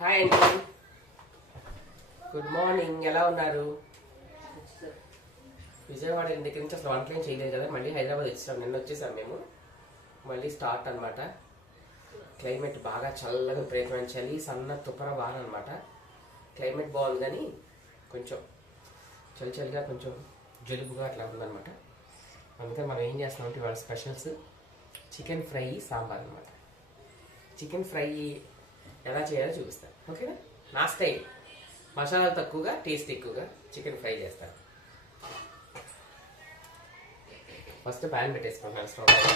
Hi అండి good morning ఎలా ఉన్నారు? విజయవాడ ఇంటి దగ్గర నుంచి అసలు వంటలేం చేయలేదు కదా. మళ్ళీ హైదరాబాద్ వచ్చేసాం. నిన్న వచ్చేసాం మేము. మళ్ళీ స్టార్ట్ అనమాట క్లైమేట్ బాగా చల్లగా విపరీతమైన చలి సన్న తుపర వాన అనమాట క్లైమేట్ బాగుంది కానీ కొంచెం చలి చలిగా కొంచెం జలుబుగా అట్లా ఉందన్నమాట. అందుకని మనం ఏం చేస్తున్నాం ఇవాళ స్పెషల్స్ చికెన్ ఫ్రై సాంబార్ అనమాట చికెన్ ఫ్రై ఎలా చేయాలో చూపిస్తాను. ఓకేనా? నా స్టైల్. మసాలా తక్కువగా టేస్ట్ ఎక్కువగా చికెన్ ఫ్రై చేస్తాను. ఫస్ట్ ప్యాన్ పెట్టేసుకుంటున్నాను స్టవ్ మీద.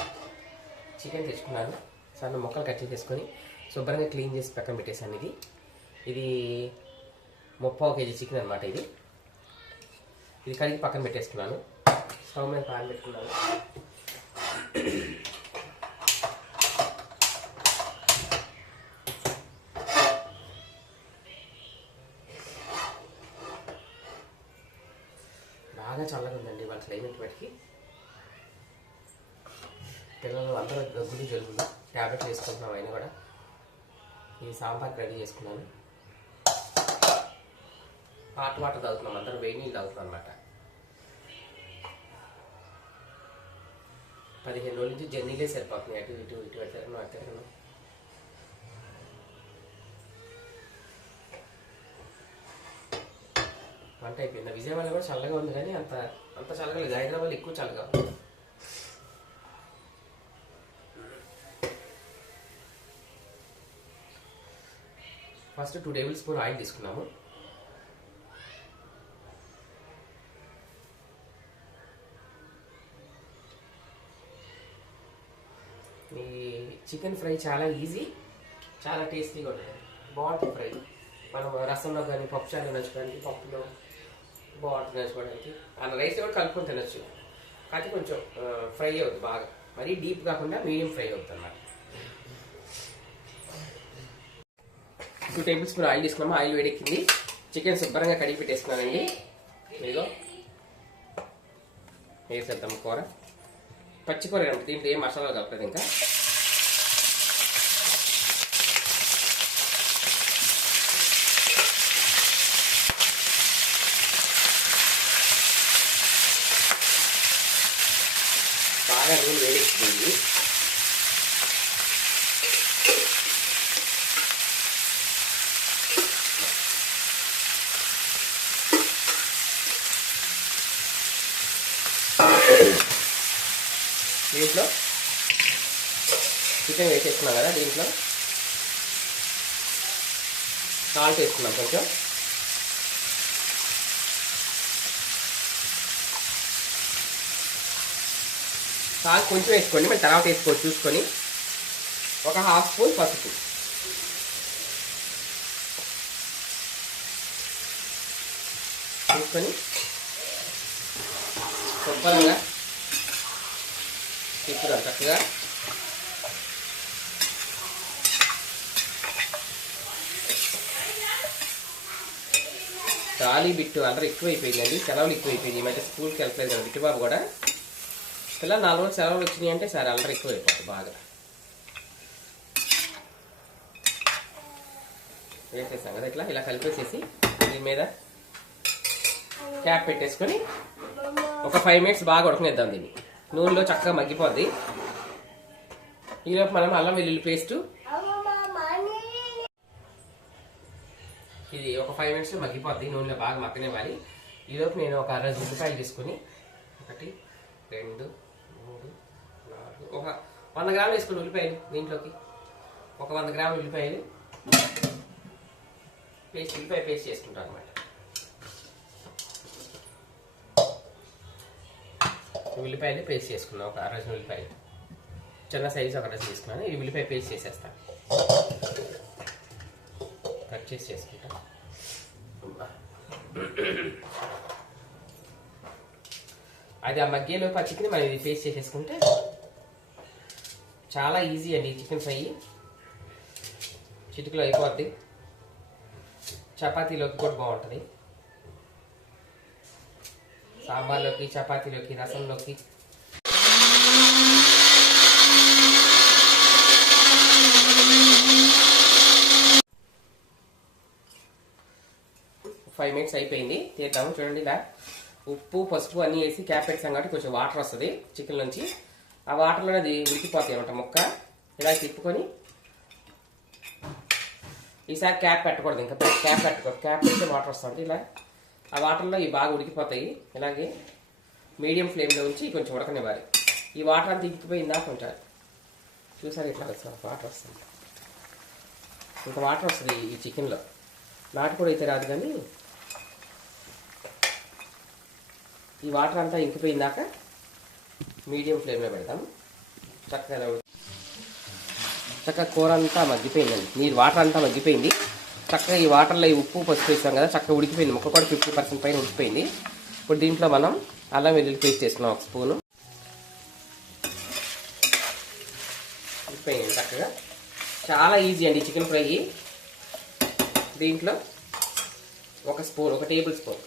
చికెన్ తెచ్చుకున్నాను. సన్న ముక్కలు కట్ చేసేసుకొని శుభ్రంగా క్లీన్ చేసి పక్కన పెట్టేశాను ఇది. ఇది ముప్పై కేజీ చికెన్ అనమాట ఇది. ఇది కడిగి పక్కన పెట్టేసుకున్నాను. స్టవ్ మీద ప్యాన్ పెట్టుకున్నాను బాగా చల్లగా ఉందండి వాళ్ళ క్లైమేట్ పిల్లలు అందరూ దగ్గులు జలుబులు ట్యాబ్లెట్ వేసుకుంటున్నాం అయినా కూడా. ఈ సాంబార్ రెడీ చేసుకున్నాను. హాట్ వాటర్ తాగుతున్నాం అందరూ వేడి నీళ్ళు తాగుతున్నాం అనమాట పదిహేను రోజుల నుంచి జర్నీలే సరిపోతున్నాయి అటు ఇటు ఇటు అటు అట్టారు వంట అయిపోయింది. విజయవాడ కూడా చల్లగా ఉంది కానీ అంత అంత చల్లగా లేదు. హైదరాబాద్ ఎక్కువ చల్లగా. First two tablespoon oil తీసుకున్నాము. ఈ చికెన్ ఫ్రై చాలా ఈజీ చాలా టేస్టీగా ఉంటుంది బాగుంటుంది ఫ్రై. మనం రసంలో కానీ పప్పు చారు నచ్చుకోవడానికి పప్పులో బాగుంటుంది వేసుకోవడానికి అలా రైస్ కూడా కలుపుకొని తినొచ్చు. కానీ కొంచెం ఫ్రై అవుతుంది బాగా. మరీ డీప్ కాకుండా మీడియం ఫ్రై అవుతుంది అన్నమాట టూ టేబుల్ స్పూన్ ఆయిల్ తీసుకున్నాము? ఆయిల్ వేడెక్కింది. చికెన్ శుభ్రంగా కడిగి పెట్టేసుకున్నానండి. ఇదిగో. వేసేద్దాం కూర. పచ్చి కూర దీంట్లో ఏం మసాలా కలపలేదు ఇంకా. బాగా నూనె వేడెక్కింది దీంట్లో చికెన్ వేసేసుకున్నాం కదా దీంట్లో సాల్ట్ వేసుకున్నాం కొంచెం. సాల్ట్ కొంచెం వేసుకోండి మళ్ళీ తర్వాత వేసుకోవచ్చు చూసుకొని. ఒక హాఫ్ స్పూన్ పసుపు. చూసుకొని. శుభ్రంగా ఇప్పుడు చక్కగా. గాలి బిట్టు అందరూ ఎక్కువైపోయిందండి సెలవులు ఎక్కువైపోయింది ఈ మధ్య స్కూల్కి వెళ్ళట్లేదు కదా బిట్టుబాబు కూడా. పిల్లలు నాలుగు రోజులు సెలవులు వచ్చినాయి అంటే సరే ఎక్కువ అయిపోతుంది బాగా. వేసేసాం కదా ఇట్లా ఇలా కలిపేసేసి దీని మీద క్యాప్ పెట్టేసుకొని ఒక ఫైవ్ మినిట్స్ బాగా ఉడకనిద్దాం దీన్ని. నూనెలో చక్కగా మగ్గిపోద్ది. ఈలోపు మనం అల్లం వెల్లుల్లి పేస్ట్. ఇది ఒక ఫైవ్ మినిట్స్లో మగ్గిపోద్ది నూనెలో బాగా మగ్గనివ్వాలి. ఈలోపు నేను ఒక అర ఉల్లిపాయలు తీసుకుని ఒకటి రెండు మూడు నాలుగు ఒక వంద గ్రాములు వేసుకుని ఉల్లిపాయలు దీంట్లోకి ఒక వంద గ్రాములు ఉల్లిపాయలు. పేస్ట్ ఉల్లిపాయ పేస్ట్ చేసుకుంటాను అనమాట ఉల్లిపాయలు పేస్ట్ చేసుకున్నాం ఒక అరజన్ ఉల్లిపాయలు. చిన్న సైజు ఒక రసం తీసుకున్నాను. ఈ ఉల్లిపాయ పేస్ట్ చేసేస్తాను కట్ చేసి చేసుకుంటాను అది ఆ మగ్గేలోపు ఆ చికెన్ మనం ఇది పేస్ట్ చేసేసుకుంటే చాలా ఈజీ అండి చికెన్ ఫ్రై. చిటికలో అయిపోద్ది. చపాతీలోకి కూడా బాగుంటుంది. సాంబార్లోకి చపాతీలోకి రసంలోకి. ఫైవ్ మినిట్స్ అయిపోయింది. తీద్దాము. చూడండి ఇలా. ఉప్పు పసుపు అన్నీ వేసి క్యాప్ పెట్టాం కాబట్టి కొంచెం వాటర్ వస్తుంది చికెన్ నుంచి ఆ వాటర్లో అది ఉడికిపోతాయి అనమాట ముక్క. ఇలా తిప్పుకొని ఈసారి క్యాప్ పెట్టకూడదు ఇంకా. క్యాప్ పెట్టకూడదు. క్యాప్ పెడితే వాటర్ వస్తుంది ఇలా ఆ వాటర్లో ఇవి బాగా ఉడికిపోతాయి. ఇలాగే మీడియం ఫ్లేమ్లో ఉంచి కొంచెం ఉడకనివ్వాలి. ఈ వాటర్ అంతా ఇంకిపోయిందా కొంచెం చూసారు ఇట్లా వస్తుంది? వాటర్ వస్తుంది. ఇంకా వాటర్ వస్తుంది ఈ చికెన్లో నాటుకోడి అయితే రాదు కానీ ఈ వాటర్ అంతా ఇంకిపోయిందాక మీడియం ఫ్లేమ్లో పెడతాం. చక్కగా చక్కగా కూర అంతా మగ్గిపోయిందండి. నీరు వాటర్ అంతా మగ్గిపోయింది. చక్కగా ఈ వాటర్లో ఈ ఉప్పు పసుపు వేసాం కదా చక్కగా ఉడికిపోయింది. ముక్క కూడా ఫిఫ్టీ పర్సెంట్ పైన ఉడికిపోయింది. ఇప్పుడు దీంట్లో మనం అల్లం వెల్లుల్లి పేస్ట్ వేసుకున్నాం ఒక స్పూను. ఉడికిపోయింది చక్కగా. చాలా ఈజీ అండి చికెన్ ఫ్రై. దీంట్లో ఒక స్పూన్ ఒక టేబుల్ స్పూన్.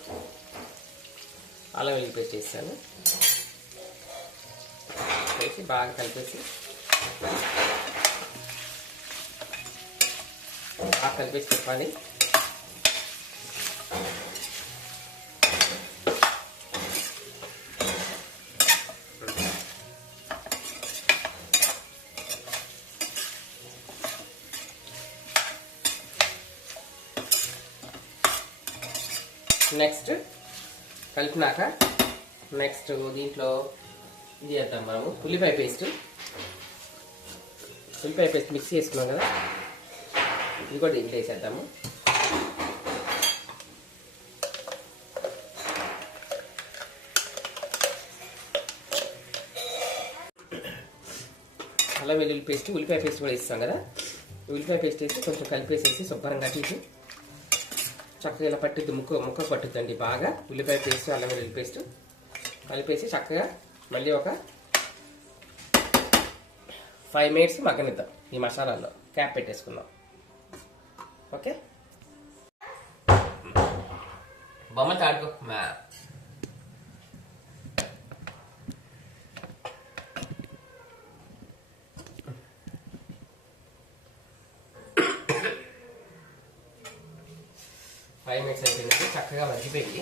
అల్లం వెల్లుల్లి పేస్ట్ వేసి బాగా కలిపేసి బాగా కలిపేసి చెప్పాలి. నెక్స్ట్ కలిపినాక నెక్స్ట్ దీంట్లో ఇది చేద్దాం మనము. ఉల్లిపాయ పేస్ట్ ఉల్లిపాయ పేస్ట్ మిక్స్ చేసుకున్నాం కదా. ఇది కూడా దీంట్లో వేసేద్దాము. అల్లం వెల్లుల్లి పేస్ట్ ఉల్లిపాయ పేస్ట్ కూడా ఇస్తాం కదా. ఉల్లిపాయ పేస్ట్ వేసి కొంచెం కలిపేసేసి శుభ్రంగా తీసి చక్కగా ఇలా పట్టిద్ది ముక్క ముక్క పట్టుద్దండి బాగా. ఉల్లిపాయ పేస్ట్ అల్లం వెల్లుల్లి పేస్ట్ కలిపేసి చక్కగా మళ్ళీ ఒక ఫైవ్ మినిట్స్ మగ్గనిద్దాం ఈ మసాలాలో. క్యాప్ పెట్టేసుకుందాం. ఓకే బొమ్మలు ఆడుకో మా ఫైవ్ మినిట్స్ అయిపోయింది చక్కగా మగ్గిపోయింది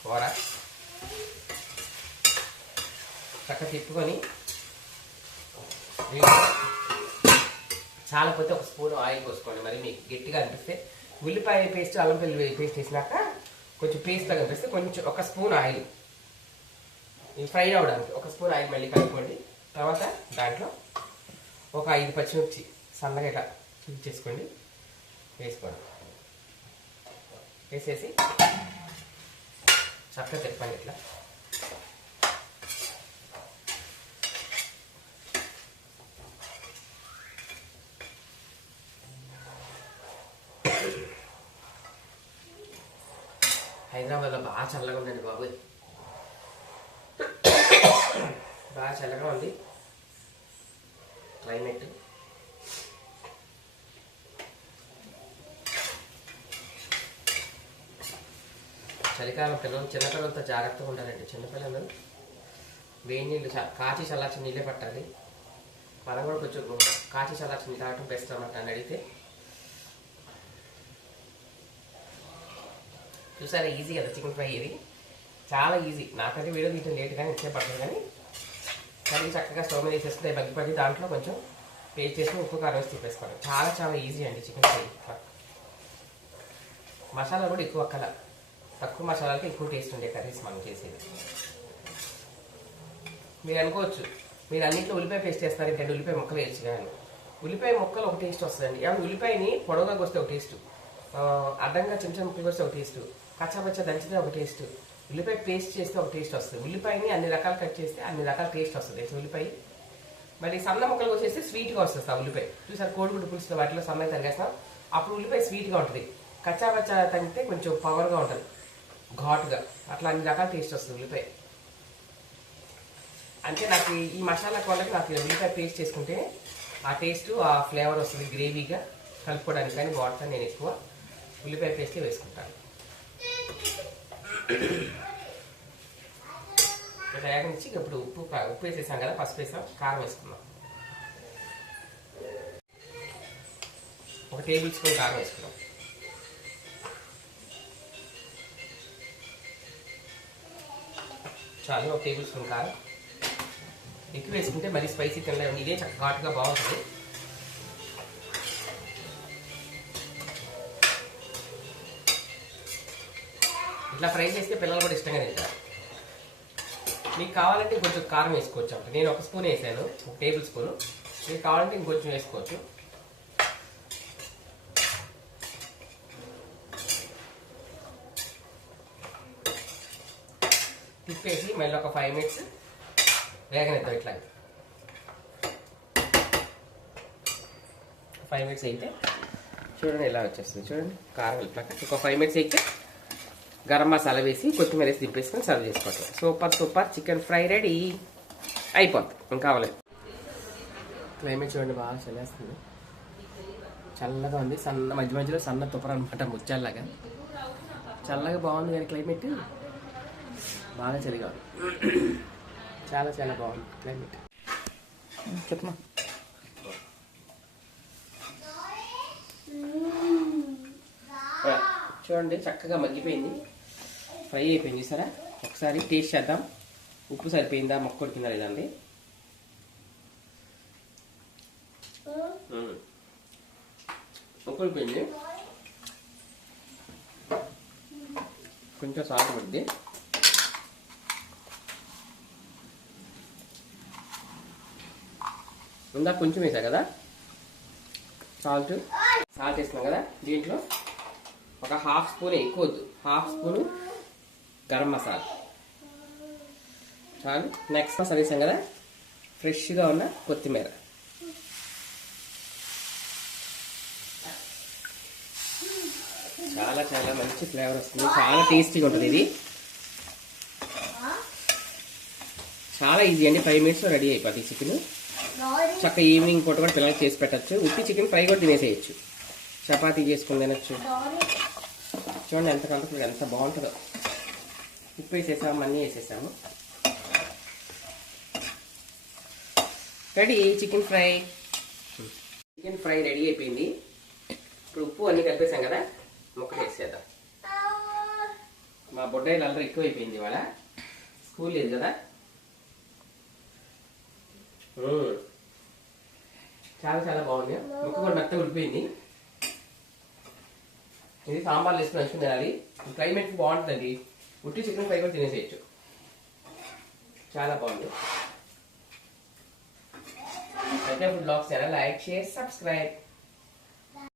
కూర చక్కగా తిప్పుకొని చాలా పోతే ఒక స్పూన్ ఆయిల్ పోసుకోండి మరి మీకు గట్టిగా అనిపిస్తే ఉల్లిపాయ పేస్ట్ అల్లం పిల్లి పేస్ట్ వేసినాక కొంచెం పేస్ట్ కనిపిస్తే కొంచెం ఒక స్పూన్ ఆయిల్ ఫ్రై అవడానికి ఒక స్పూన్ ఆయిల్ మళ్ళీ కలుపుకోండి తర్వాత దాంట్లో ఒక ఐదు పచ్చిమిర్చి సన్నగా ఇట్లా చేసుకోండి వేసుకోండి వేసేసి చక్కగా తిప్పండి ఇట్లా. హైదరాబాద్లో బాగా చల్లగా ఉందండి బాబు బాగా చల్లగా ఉంది క్లైమేట్ చలికాలం పిల్లలు చిన్నపిల్లలతో జాగ్రత్తగా ఉండాలండి. చిన్నపిల్లలు వేడి నీళ్ళు చ- కాచి చల్లార్చి నీళ్ళే పట్టాలి. మనం కూడా కొంచెం కాచి చల్లార్చి నీళ్ళు తాగటం బెస్ట్ అన్నమాట అని అడిగితే. చూసారా ఈజీ కదా చికెన్ ఫ్రై ఇది. చాలా ఈజీ. నాకైతే వీడియో తీయడం లేట్ కానీ ఇచ్చే పడుతుంది కానీ కర్రీ చక్కగా స్టవ్ మీద వేసేసుకుంటే బగ్గి పగ్గి దాంట్లో కొంచెం పేస్ట్ చేసి ఉప్పు కారం వేసి తిప్పేసుకోవడం చాలా చాలా ఈజీ అండి చికెన్ ఫ్రై. మసాలా కూడా ఎక్కువ అక్కల. తక్కువ మసాలాలకి ఎక్కువ టేస్ట్ ఉండే కర్రీస్ మనం చేసేది. మీరు అనుకోవచ్చు మీరు అన్నింటిలో ఉల్లిపాయ పేస్ట్ చేస్తారు ఏంటంటే ఉల్లిపాయ ముక్కలు వేయచ్చు కానీ. ఉల్లిపాయ ముక్కలు ఒక టేస్ట్ వస్తుందండి. ఏమన్నా ఉల్లిపాయని పొడవుగా వస్తే ఒక టేస్ట్ అడ్డంగా చిన్న చిన్న ముక్కలు వస్తే ఒక టేస్ట్ కచ్చాపచ్చా దంచితే ఒక టేస్ట్ ఉల్లిపాయ పేస్ట్ చేస్తే ఒక టేస్ట్ వస్తుంది. ఉల్లిపాయని అన్ని రకాలు కట్ చేస్తే అన్ని రకాల టేస్ట్ వస్తుంది. ఉల్లిపాయ? మరి సన్న ముక్కలు వచ్చేస్తే స్వీట్గా వస్తుంది ఆ ఉల్లిపాయ. చూసారు కోడిగుడ్డు పులుసు వాటిలో సన్నగా తరిగేస్తాం. అప్పుడు ఉల్లిపాయ స్వీట్గా ఉంటుంది. కచ్చాపచ్చా తగ్గితే కొంచెం పవర్గా ఉంటుంది. ఘాటుగా. అట్లా అన్ని రకాల టేస్ట్ వస్తుంది ఉల్లిపాయ. అంటే నాకు ఈ- మసాలా వాళ్ళకి నాకు ఉల్లిపాయ పేస్ట్ చేసుకుంటే ఆ టేస్ట్ ఆ ఫ్లేవర్ వస్తుంది గ్రేవీగా కలుపుకోవడానికి కానీ వాడతాను నేను ఎక్కువ. ఉల్లిపాయ పేస్ట్లో వేసుకుంటాను. తయారు నుంచి ఇప్పుడు ఉప్పు ఉప్పు వేసేసాం కదా పసుపు వేసాం కారం వేసుకుందాం. ఒక టేబుల్ స్పూన్ కారం వేసుకున్నాం చాలు ఒక టేబుల్ స్పూన్ కారం. ఎక్కువ వేసుకుంటే మరి స్పైసీ తినడం ఇదే చక్క ఘాటుగా బాగుంటుంది. ఇట్లా ఫ్రై చేస్తే పిల్లలు కూడా ఇష్టంగా తింటారు. మీకు కావాలంటే కొంచెం కారం వేసుకోవచ్చు అంటే నేను ఒక స్పూన్ వేసాను ఒక టేబుల్ స్పూన్. మీకు కావాలంటే ఇంకొంచెం వేసుకోవచ్చు. తిప్పేసి మళ్ళీ ఒక ఫైవ్ మినిట్స్ వేగనిద్దాం ఇట్లా ఫైవ్ మినిట్స్ అయితే చూడండి ఇలా వచ్చేస్తుంది. చూడండి కారం వెళ్ళిపోక ఒక ఫైవ్ మినిట్స్ అయితే గరం మసాలా వేసి కొత్తిమీర వేసి తిప్పేసుకొని సర్వ్ చేసుకోవటం. Super super chicken fry ready అయిపోద్ది. ఇంకా అవ్వలేదు క్లైమేట్ చూడండి బాగా చల్లేస్తుంది. చల్లగా ఉంది. సన్న మధ్య మధ్యలో సన్న తుపర అనమాట ముచ్చల్లాగా చల్లగా బాగుంది కానీ క్లైమేట్ బాగా చలిగా ఉంది చాలా చాలా బాగుంది క్లైమేట్. చెప్పమా చూడండి చక్కగా మగ్గిపోయింది. ఫ్రై అయిపోయింది సరే ఒకసారి టేస్ట్ చేద్దాం. ఉప్పు సరిపోయిందా? మొక్క ఉడికిందా లేదండి ఉడిపోయింది కొంచెం సాల్ట్ పడుద్ది. ఇందాక కొంచెం వేసా కదా? సాల్ట్ సాల్ట్ వేసినాం కదా? దీంట్లో ఒక హాఫ్ స్పూన్ ఎక్కువ వద్దు. Half spoon garam masala. చాలు నెక్స్ట్ మసాలా వేసాం కదా? ఫ్రెష్గా ఉన్న కొత్తిమీర. చాలా చాలా మంచి ఫ్లేవర్ వస్తుంది. చాలా టేస్టీగా ఉంటుంది ఇది. చాలా ఈజీ అండి. ఫైవ్ మినిట్స్లో రెడీ అయిపోతుంది చికెన్. చక్క ఈవినింగ్ పూట కూడా పిల్లలకి చేసి పెట్టచ్చు. ఉప్పి చికెన్ ఫ్రై కూడా తినేసేయచ్చు. చపాతీ చేసుకుని తినచ్చు. చూడండి ఎంత కంఫర్టబుల్ ఎంత బాగుంటుందో. ఉప్పు వేసేసాము అన్నీ వేసేసాము. Ready chicken fry. Chicken fry ready అయిపోయింది. ఇప్పుడు ఉప్పు అన్నీ కలిపేసాం కదా ముక్కలు వేసేద్దాం. మా బొడ్డాయిలు అల్లరి ఎక్కువ అయిపోయింది ఇవాళ. స్కూల్ లేదు కదా. చాలా చాలా బాగుంది ముక్క కూడా మెత్త ఉడిపోయింది. ఇది సాంబార్ వేసుకుని నంచుకుని తినాలి. క్లైమేట్ బాగుంటుందండి. ఉట్టి చికెన్ ఫ్రై కూడా తినేసేయచ్చు. చాలా బాగుంది. అయితే ఇప్పుడు బ్లాగ్స్ ఎలా? Like share subscribe.